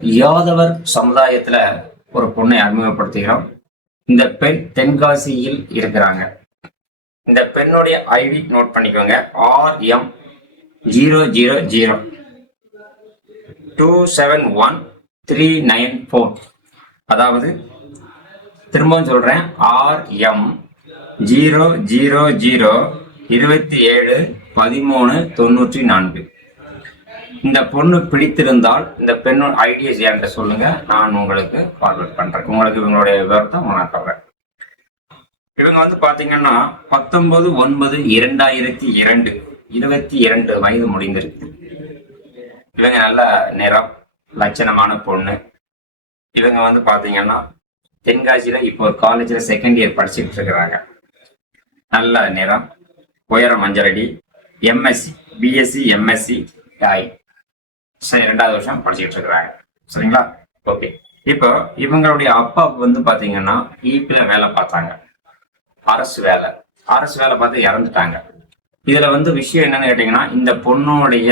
யாதவர் சமுதாயத்துல ஒரு பொண்ணை அறிமுகப்படுத்துகிறோம். இந்த பெண் தென்காசியில் இருக்கிறாங்க. இந்த பெண்ணுடைய ஐடி நோட் பண்ணிக்கோங்க. R M zero zero zero two seven one three nine four அதாவது திரும்பவும் சொல்றேன். R M zero zero zero இருபத்தி ஏழு பதிமூணு தொண்ணூற்றி நான்கு. இந்த பொண்ணு பிடித்திருந்தால் இந்த பெண்ணோட ஐடியாஸ் என்கிட்ட சொல்லுங்க. நான் உங்களுக்கு ஃபார்வர்ட் பண்றேன். உங்களுக்கு இவங்களுடைய விவரத்தை நான் இவங்க வந்து பாத்தீங்கன்னா பத்தொன்பது ஒன்பது இரண்டாயிரத்தி இரண்டு இருபத்தி இரண்டு வயது முடிந்திருக்கு. இவங்க நல்ல நிறம் லட்சணமான பொண்ணு. இவங்க வந்து பாத்தீங்கன்னா தென்காசியில இப்போ ஒரு காலேஜ்ல செகண்ட் இயர் படிச்சுட்டு இருக்கிறாங்க. நல்ல நிறம் உயரம் அஞ்சரடி எம்எஸ்சி பிஎஸ்சி எம்எஸ்சி ஐ ரெண்டாவது வருஷம் படிச்சுக்கிட்டு இருக்கிறாங்க சரிங்களா? ஓகே இப்போ இவங்களுடைய அப்பா வந்து பாத்தீங்கன்னா ஈபில வேலை பார்த்தாங்க. அரசு வேலை. அரசு வேலை பார்த்து இறந்துட்டாங்க. இதுல வந்து விஷயம் என்னன்னு கேட்டீங்கன்னா இந்த பொண்ணுடைய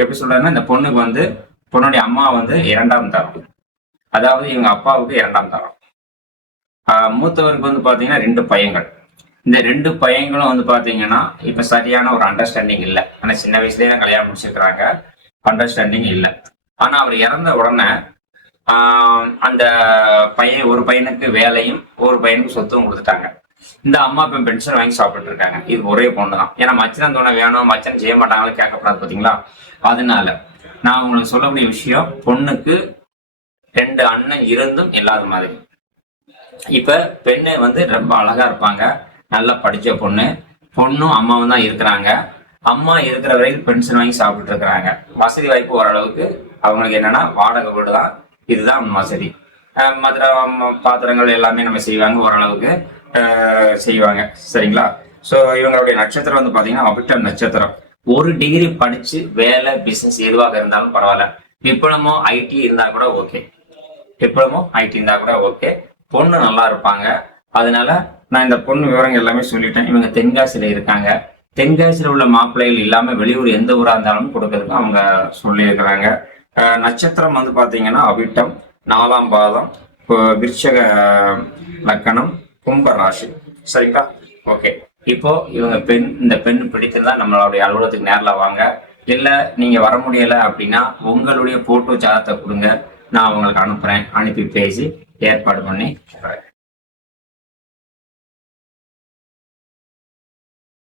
எப்படி சொல்றதுன்னா இந்த பொண்ணுக்கு வந்து பொண்ணுடைய அம்மா வந்து இரண்டாம் தரம். அதாவது இவங்க அப்பாவுக்கு இரண்டாம் தரம். மூத்தவருக்கு வந்து பாத்தீங்கன்னா ரெண்டு பையங்கள் இந்த ரெண்டு பையங்களும் வந்து பாத்தீங்கன்னா இப்ப சரியான ஒரு அண்டர்ஸ்டாண்டிங் இல்லை. ஆனா சின்ன வயசுலயே தான் கல்யாணம் முடிச்சிருக்கிறாங்க. அண்டர்ஸ்டாண்டிங் இல்லை. ஆனா அவர் இறந்த உடனே ஆஹ், அந்த பையன் ஒரு பையனுக்கு வேலையும் ஒரு பையனுக்கு சொத்தும் கொடுத்துட்டாங்க. இந்த அம்மா இப்ப பென்ஷன் வாங்கி சாப்பிட்டு இருக்காங்க இது ஒரே பொண்ணு தான். ஏன்னா மச்சன் தோணை வேணும் மச்சன் செய்ய மாட்டாங்களோ கேட்கப்படாது பாத்தீங்களா? அதனால நான் உங்களுக்கு சொல்லக்கூடிய விஷயம் பொண்ணுக்கு ரெண்டு அண்ணன் இருந்தும் இல்லாத மாதிரி. இப்ப பெண்ணு வந்து ரொம்ப அழகா இருப்பாங்க. நல்லா படிச்ச பொண்ணு. பொண்ணும் அம்மாவும் தான் இருக்கிறாங்க. அம்மா இருக்கிற வரைக்கும் பென்ஷன் வாங்கி சாப்பிட்டு இருக்கிறாங்க. வசதி வாய்ப்பு ஓரளவுக்கு அவங்களுக்கு என்னன்னா வாடகை வீடு தான். இதுதான் வசதி அஹ் பாத்திரங்கள் எல்லாமே நம்ம செய்வாங்க ஓரளவுக்கு. செய்வாங்க. சரிங்களா? ஸோ இவங்களுடைய நட்சத்திரம் வந்து பாத்தீங்கன்னா அபிட்டம் நட்சத்திரம். ஒரு டிகிரி படிச்சு வேலை பிசினஸ் எதுவாக இருந்தாலும் பரவாயில்ல. விப்ளமோ ஐடி இருந்தா கூட ஓகே விப்ளமோ ஐடி இருந்தா கூட ஓகே பொண்ணு நல்லா இருப்பாங்க. அதனால நான் இந்த பொண்ணு விவரங்கள் எல்லாமே சொல்லிட்டேன். இவங்க தென்காசியில் இருக்காங்க. தென்காசியில் உள்ள மாப்பிள்ளைகள் இல்லாமல் வெளியூர் எந்த ஊராக இருந்தாலும் கொடுக்கறதுக்கு அவங்க சொல்லியிருக்கிறாங்க. நட்சத்திரம் வந்து பார்த்தீங்கன்னா அவிட்டம் நாலாம் பாதம் இப்போ விருச்சக லக்கணம் கும்ப ராசி சரிங்களா? ஓகே. இப்போ இவங்க பெண் இந்த பெண் பிடித்திருந்தா நம்மளுடைய அலுவலகத்துக்கு நேரில் வாங்க. இல்லை நீங்கள் வர முடியல அப்படின்னா உங்களுடைய போட்டோ ஜாதத்தை கொடுங்க. நான் அவங்களுக்கு அனுப்புகிறேன் அனுப்பி பேசி ஏற்பாடு பண்ணி